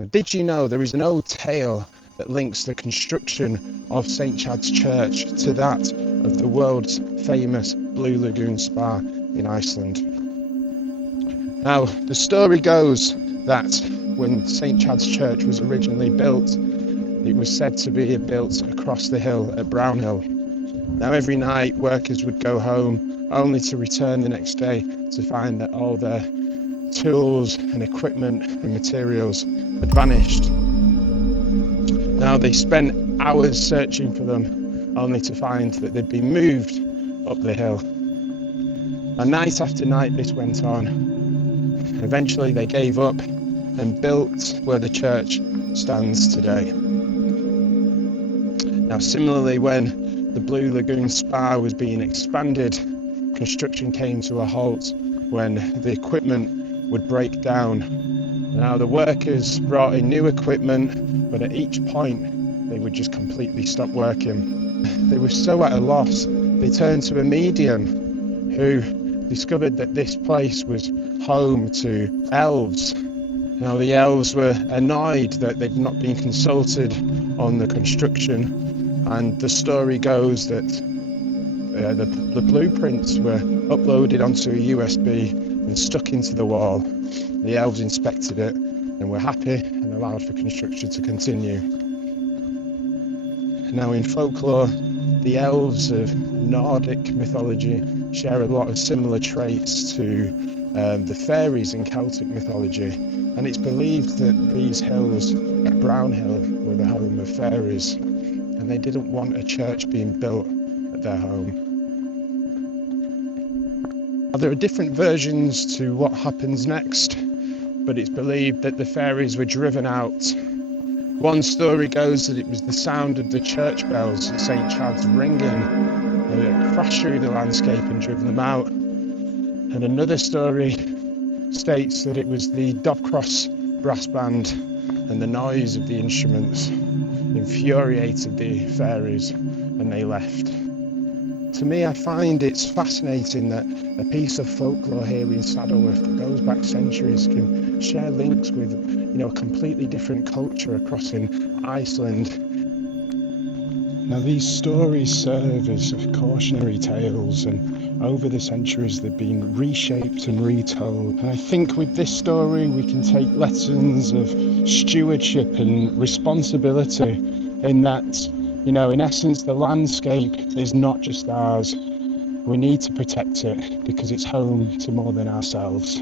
Now, did you know there is an old tale that links the construction of St Chad's Church to that of the world's famous Blue Lagoon Spa in Iceland? Now, the story goes that when St Chad's Church was originally built, it was said to be built across the hill at Brownhill. Now, every night workers would go home only to return the next day to find that all their tools and equipment and materials had vanished. Now, they spent hours searching for them only to find that they'd been moved up the hill. And night after night this went on. Eventually they gave up and built where the church stands today. Now, similarly, when the Blue Lagoon Spa was being expanded, construction came to a halt when the equipment would break down. Now, the workers brought in new equipment, but at each point they would just completely stop working. They were so at a loss, they turned to a medium who discovered that this place was home to elves. Now, the elves were annoyed that they'd not been consulted on the construction, and the story goes that the blueprints were uploaded onto a USB and stuck into the wall. The elves inspected it and were happy and allowed for construction to continue. Now, in folklore, the elves of Nordic mythology share a lot of similar traits to the fairies in Celtic mythology, and it's believed that these hills at Brownhill were the home of fairies, and they didn't want a church being built at their home. Now, there are different versions to what happens next, but it's believed that the fairies were driven out. One story goes that it was the sound of the church bells at St Chad's ringing that crashed through the landscape and driven them out. And another story states that it was the Dobcross brass band and the noise of the instruments infuriated the fairies and they left. To me, I find it's fascinating that a piece of folklore here in Saddleworth that goes back centuries can share links with, a completely different culture across in Iceland. Now, these stories serve as cautionary tales, and over the centuries they've been reshaped and retold. And I think with this story we can take lessons of stewardship and responsibility in that, in essence, the landscape is not just ours. We need to protect it because it's home to more than ourselves.